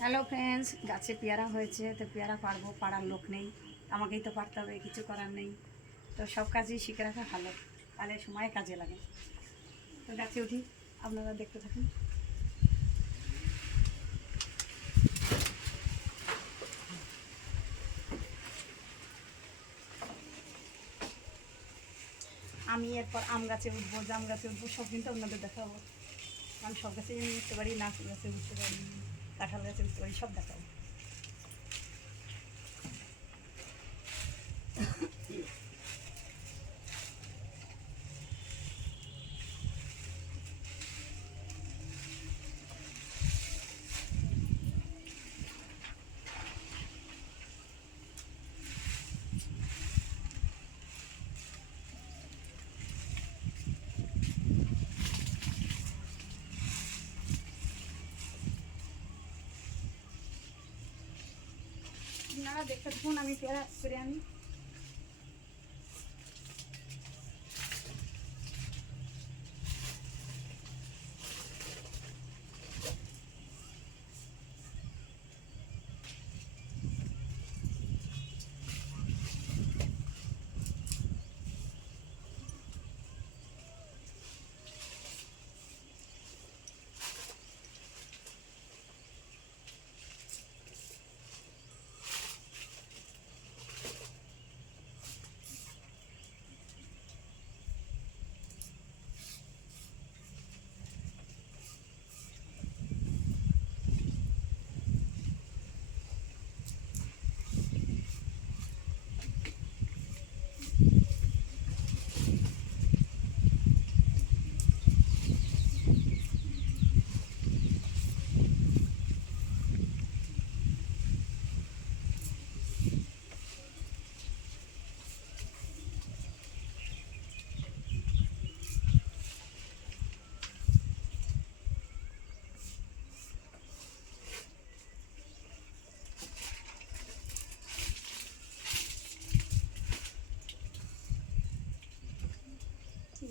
Hello friends, গাছে পেয়ারা হয়েছে তো পেয়ারা পারবো, পাড়ার লোক নেই, আমাকেই তো পারতে হবে, কিছু করার নেই। তো সব কাজই শিখে রাখা ভালো, তাহলে সময় কাজে লাগে। তো গাছে উঠি, আপনারা দেখতে থাকুন। আমি এরপর আম গাছে উঠবো, জাম গাছে উঠবো, সব কিন্তু আপনাদের দেখাবো। আমি সব গাছে উঠতে পারি, নারকেল গাছে উঠতে পারি, কাঁঠাল গাছে উঠতে পারি, সব দেখাবো। আপনারা দেখতে থাকুন, আমি পেয়ারা করে আনি।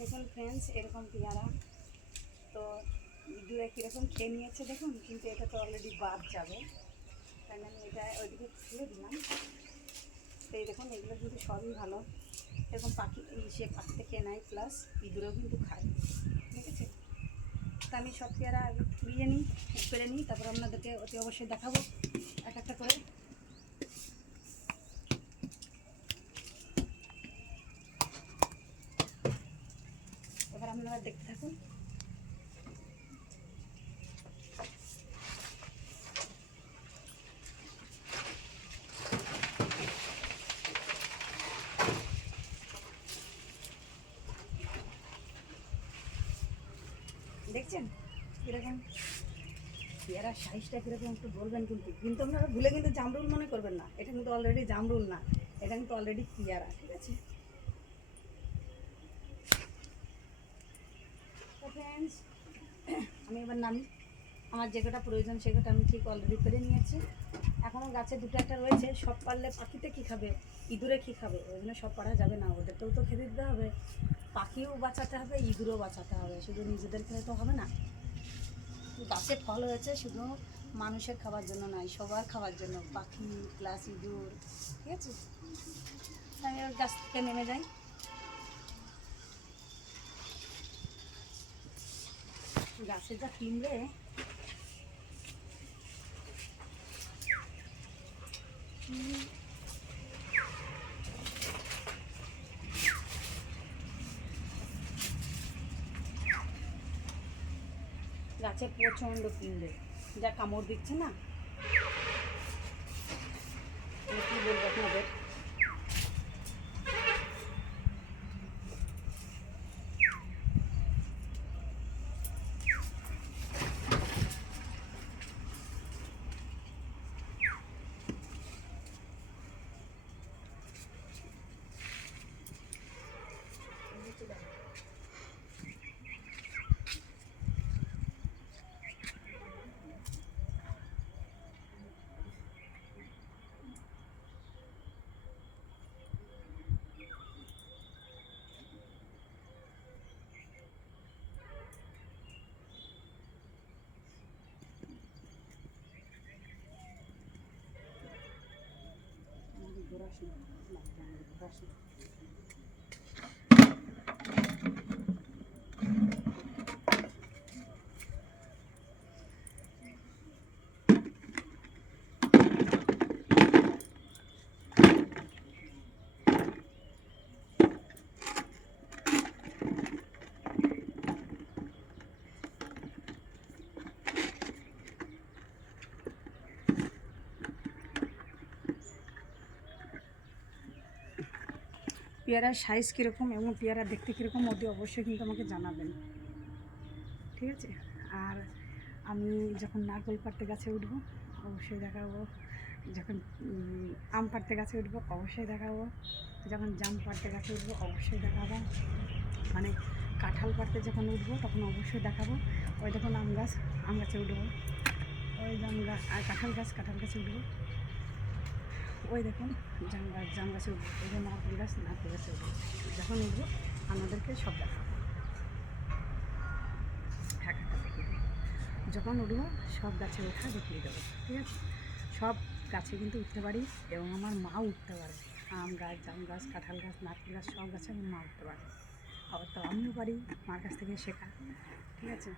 দেখুন ফ্রেন্ডস, এরকম পেয়ারা তো দু কীরকম খেয়ে নিয়েছে দেখুন, কিন্তু এটা তো অলরেডি বাদ যাবে, তাই আমি এটা ওইদিকে খুলে দিলাম। তো এই দেখুন, এগুলো কিন্তু সবই ভালো, এরকম পাখি সে পাখিতে খেয়ে নেয়, প্লাস ইঁদুরেও কিন্তু খায়, ঠিক আছে। তো আমি সব পেয়ারা আগে কুড়িয়ে নিই, করে নিই, তারপর আপনাদেরকে অতি অবশ্যই দেখাবো এক একটা করে। এবার আপনারা দেখতে থাকুন। দেখছেন কীরকম পেয়ারার সাইজটা কীরকম, একটু বলবেন কিন্তু, কিন্তু আপনারা ভুলে কিন্তু জামরুল মনে করবেন না, এটা কিন্তু অলরেডি জামরুল না, এটা কিন্তু অলরেডি পেয়ারা, ঠিক আছে। তো ফ্রেন্ডস, আমি এবার নামি, আমার যে কটা প্রয়োজন সে কটা আমি ঠিক অলরেডি করে নিয়েছি। এখনও গাছে দুটো একটা রয়েছে, সব পারলে পাখিতে কী খাবে, ইঁদুরে কী খাবে, ওই জন্য সব পারা যাবে না, ওদেরকেও তো খেতে দিতে হবে, পাখিও বাঁচাতে হবে, ইঁদুরও বাঁচাতে হবে, শুধু নিজেদের খেলে তো হবে না। গাছে ফল হয়েছে শুধু মানুষের খাবার জন্য নয়, সবার খাবার জন্য, পাখি প্লাস ইঁদুর, ঠিক আছে। তাই ওর গাছ থেকে নেমে যাই। গাছে যা কিনবে, গাছে প্রচণ্ড কিনবে, যা কামড় দিচ্ছে না, কী বলবো আপনাদের। পেয়ারার সাইজ কীরকম এবং পেয়ারা দেখতে কীরকম ওটি অবশ্যই কিন্তু আমাকে জানাবেন, ঠিক আছে। আর আমি যখন নারকেল পাড়তে গাছে উঠবো অবশ্যই দেখাবো, যখন আম পাড়তে গাছে উঠবো অবশ্যই দেখাবো, যখন জাম পাড়তে গাছে উঠবো অবশ্যই দেখাবো, মানে কাঁঠাল পাড়তে যখন উঠবো তখন অবশ্যই দেখাবো। ওই দেখুন আম গাছে উঠবো, ওই জাম গাছ আর কাঁঠাল গাছে উঠবো, ওই দেখুন জাম গাছে উঠবো, ওই যে নারকেল গাছে উঠবো। যখন উঠবো আমাদেরকে সব দেখাবো, যখন উঠবো সব গাছে ওঠা দেখিয়ে দেবো, ঠিক আছে। সব গাছে কিন্তু উঠতে পারি এবং আমার মাও উঠতে পারে। আম গাছ, জাম গাছ, কাঁঠাল গাছ, নারকেল গাছ সব গাছে আমার মা উঠতে পারে। আবার তো আমিও পারি, মার কাছ থেকে শেখা, ঠিক আছে।